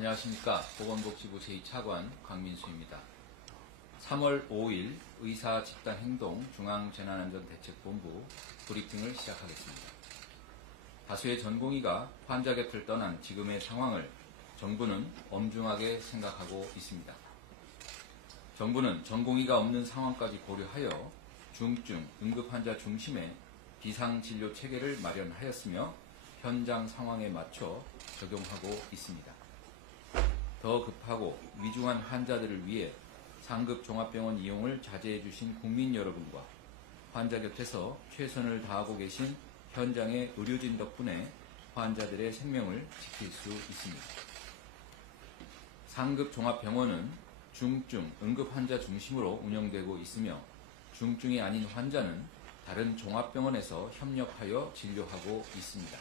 안녕하십니까. 보건복지부 제2차관 강민수입니다. 3월 5일 의사 집단행동 중앙재난안전대책본부 브리핑을 시작하겠습니다. 다수의 전공의가 환자 곁을 떠난 지금의 상황을 정부는 엄중하게 생각하고 있습니다. 정부는 전공의가 없는 상황까지 고려하여 중증, 응급환자 중심의 비상진료 체계를 마련하였으며 현장 상황에 맞춰 적용하고 있습니다. 더 급하고 위중한 환자들을 위해 상급 종합병원 이용을 자제해 주신 국민 여러분과 환자 곁에서 최선을 다하고 계신 현장의 의료진 덕분에 환자들의 생명을 지킬 수 있습니다. 상급 종합병원은 중증, 응급환자 중심으로 운영되고 있으며 중증이 아닌 환자는 다른 종합병원에서 협력하여 진료하고 있습니다.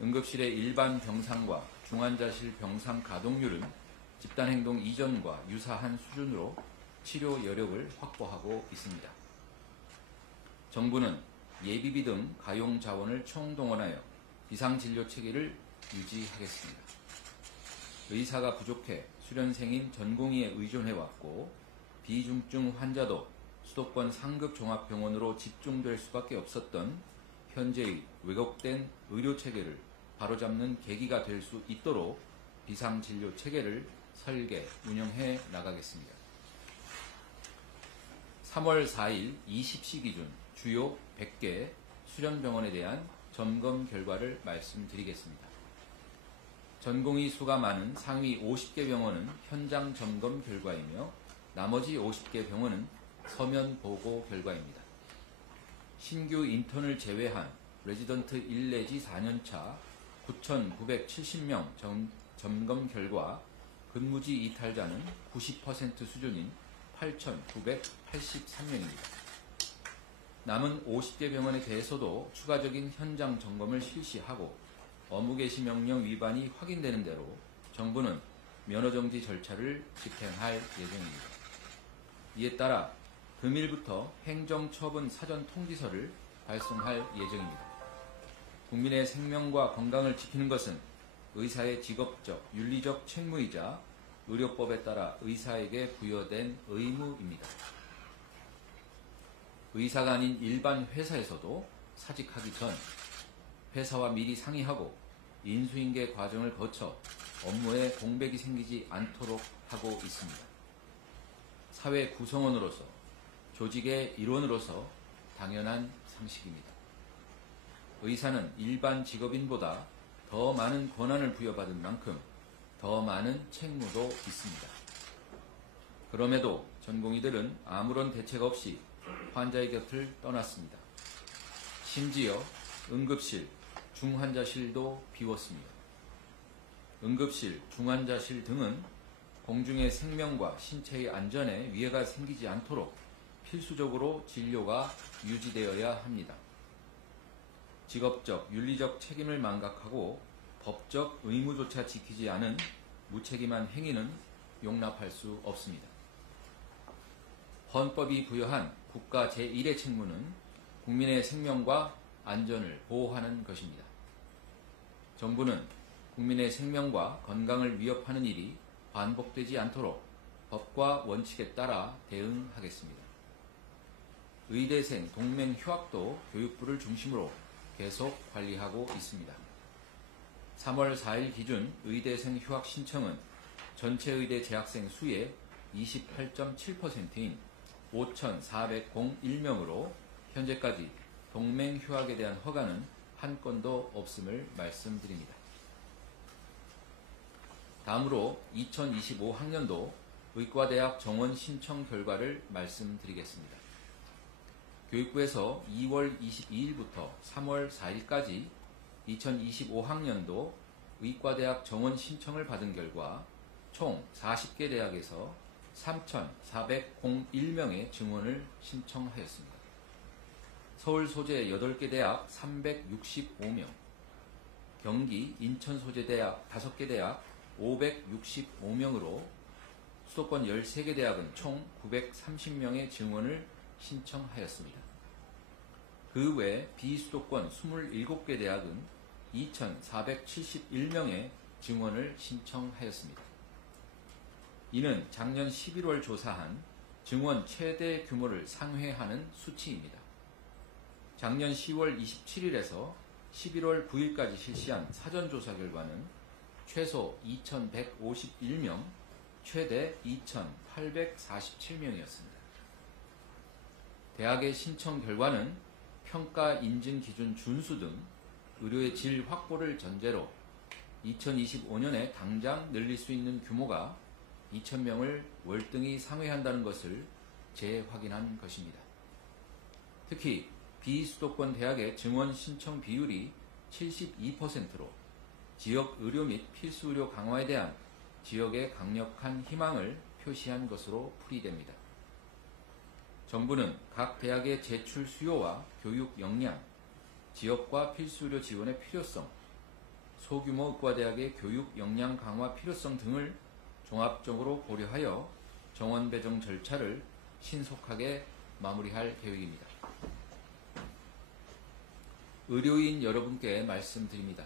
응급실의 일반 병상과 중환자실 병상 가동률은 집단행동 이전과 유사한 수준으로 치료 여력을 확보하고 있습니다. 정부는 예비비 등 가용 자원을 총동원하여 비상진료 체계를 유지하겠습니다. 의사가 부족해 수련생인 전공의에 의존해왔고 비중증 환자도 수도권 상급 종합병원으로 집중될 수밖에 없었던 현재의 왜곡된 의료체계를 바로잡는 계기가 될 수 있도록 비상진료 체계를 설계, 운영해 나가겠습니다. 3월 4일 20시 기준 주요 100개 수련병원에 대한 점검 결과를 말씀드리겠습니다. 전공의 수가 많은 상위 50개 병원은 현장 점검 결과이며 나머지 50개 병원은 서면 보고 결과입니다. 신규 인턴을 제외한 레지던트 1 내지 4년차 9,970명 점검 결과 근무지 이탈자는 90% 수준인 8,983명입니다. 남은 50개 병원에 대해서도 추가적인 현장 점검을 실시하고 업무 개시 명령 위반이 확인되는 대로 정부는 면허정지 절차를 집행할 예정입니다. 이에 따라 금일부터 행정처분 사전 통지서를 발송할 예정입니다. 국민의 생명과 건강을 지키는 것은 의사의 직업적, 윤리적 책무이자 의료법에 따라 의사에게 부여된 의무입니다. 의사가 아닌 일반 회사에서도 사직하기 전 회사와 미리 상의하고 인수인계 과정을 거쳐 업무에 공백이 생기지 않도록 하고 있습니다. 사회 구성원으로서, 조직의 일원으로서 당연한 상식입니다. 의사는 일반 직업인보다 더 많은 권한을 부여받은 만큼 더 많은 책무도 있습니다. 그럼에도 전공의들은 아무런 대책 없이 환자의 곁을 떠났습니다. 심지어 응급실, 중환자실도 비웠습니다. 응급실, 중환자실 등은 공중의 생명과 신체의 안전에 위해가 생기지 않도록 필수적으로 진료가 유지되어야 합니다. 직업적, 윤리적 책임을 망각하고 법적 의무조차 지키지 않은 무책임한 행위는 용납할 수 없습니다. 헌법이 부여한 국가 제1의 책무는 국민의 생명과 안전을 보호하는 것입니다. 정부는 국민의 생명과 건강을 위협하는 일이 반복되지 않도록 법과 원칙에 따라 대응하겠습니다. 의대생 동맹 휴학도 교육부를 중심으로 계속 관리하고 있습니다. 3월 4일 기준 의대생 휴학 신청은 전체 의대 재학생 수의 28.7%인 5,401명으로 현재까지 동맹 휴학에 대한 허가는 한 건도 없음을 말씀드립니다. 다음으로 2025학년도 의과대학 정원 신청 결과를 말씀드리겠습니다. 교육부에서 2월 22일부터 3월 4일까지 2025학년도 의과대학 정원 신청을 받은 결과 총 40개 대학에서 3,401명의 증원을 신청하였습니다. 서울 소재 8개 대학 365명, 경기, 인천 소재 대학 5개 대학 565명으로 수도권 13개 대학은 총 930명의 증원을 신청하였습니다. 그 외 비수도권 27개 대학은 2,471명의 증원을 신청하였습니다. 이는 작년 11월 조사한 증원 최대 규모를 상회하는 수치입니다. 작년 10월 27일에서 11월 9일까지 실시한 사전조사 결과는 최소 2,151명, 최대 2,847명이었습니다. 대학의 신청 결과는 평가 인증 기준 준수 등 의료의 질 확보를 전제로 2025년에 당장 늘릴 수 있는 규모가 2,000명을 월등히 상회한다는 것을 재확인한 것입니다. 특히 비수도권 대학의 증원 신청 비율이 72%로 지역 의료 및 필수 의료 강화에 대한 지역의 강력한 희망을 표시한 것으로 풀이됩니다. 정부는 각 대학의 제출 수요와 교육 역량, 지역과 필수 의료 지원의 필요성, 소규모 의과대학의 교육 역량 강화 필요성 등을 종합적으로 고려하여 정원 배정 절차를 신속하게 마무리할 계획입니다. 의료인 여러분께 말씀드립니다.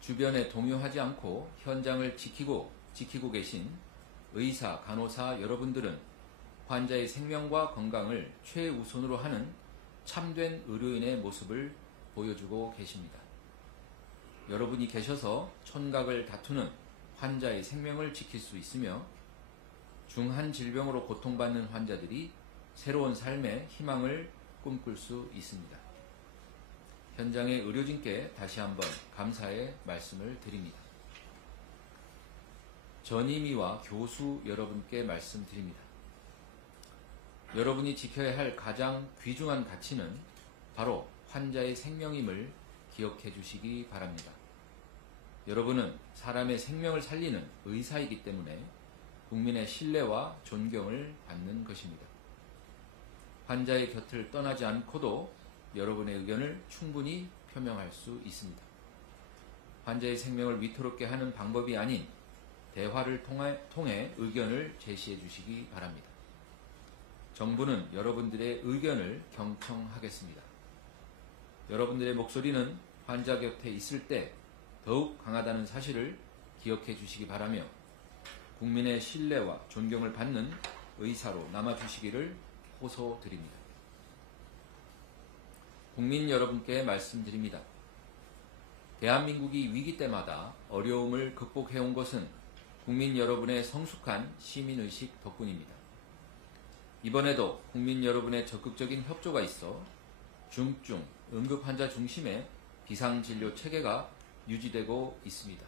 주변에 동요하지 않고 현장을 지키고 계신 의사, 간호사 여러분들은 환자의 생명과 건강을 최우선으로 하는 참된 의료인의 모습을 보여주고 계십니다. 여러분이 계셔서 촌각을 다투는 환자의 생명을 지킬 수 있으며 중한 질병으로 고통받는 환자들이 새로운 삶의 희망을 꿈꿀 수 있습니다. 현장의 의료진께 다시 한번 감사의 말씀을 드립니다. 전임의와 교수 여러분께 말씀드립니다. 여러분이 지켜야 할 가장 귀중한 가치는 바로 환자의 생명임을 기억해 주시기 바랍니다. 여러분은 사람의 생명을 살리는 의사이기 때문에 국민의 신뢰와 존경을 받는 것입니다. 환자의 곁을 떠나지 않고도 여러분의 의견을 충분히 표명할 수 있습니다. 환자의 생명을 위태롭게 하는 방법이 아닌 대화를 통해 의견을 제시해 주시기 바랍니다. 정부는 여러분들의 의견을 경청하겠습니다. 여러분들의 목소리는 환자 곁에 있을 때 더욱 강하다는 사실을 기억해 주시기 바라며 국민의 신뢰와 존경을 받는 의사로 남아주시기를 호소드립니다. 국민 여러분께 말씀드립니다. 대한민국이 위기 때마다 어려움을 극복해온 것은 국민 여러분의 성숙한 시민의식 덕분입니다. 이번에도 국민 여러분의 적극적인 협조가 있어 중증, 응급환자 중심의 비상진료 체계가 유지되고 있습니다.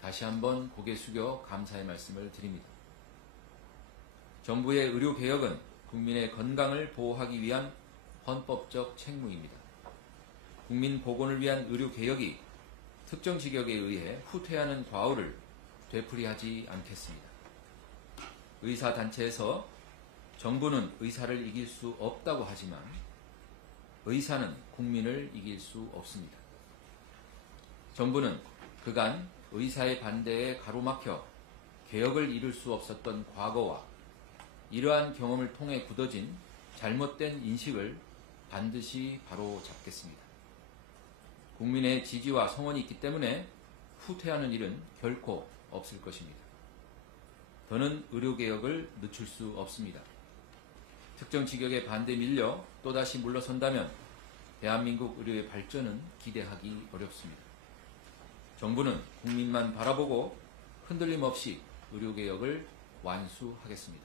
다시 한번 고개 숙여 감사의 말씀을 드립니다. 정부의 의료개혁은 국민의 건강을 보호하기 위한 헌법적 책무입니다. 국민 보건을 위한 의료개혁이 특정 직역에 의해 후퇴하는 과오를 되풀이하지 않겠습니다. 의사단체에서 정부는 의사를 이길 수 없다고 하지만 의사는 국민을 이길 수 없습니다. 정부는 그간 의사의 반대에 가로막혀 개혁을 이룰 수 없었던 과거와 이러한 경험을 통해 굳어진 잘못된 인식을 반드시 바로잡겠습니다. 국민의 지지와 성원이 있기 때문에 후퇴하는 일은 결코 없을 것입니다. 더는 의료개혁을 늦출 수 없습니다. 특정 직역에 반대 밀려 또다시 물러선다면 대한민국 의료의 발전은 기대하기 어렵습니다. 정부는 국민만 바라보고 흔들림 없이 의료개혁을 완수하겠습니다.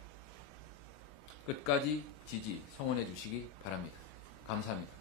끝까지 지지, 성원해 주시기 바랍니다. 감사합니다.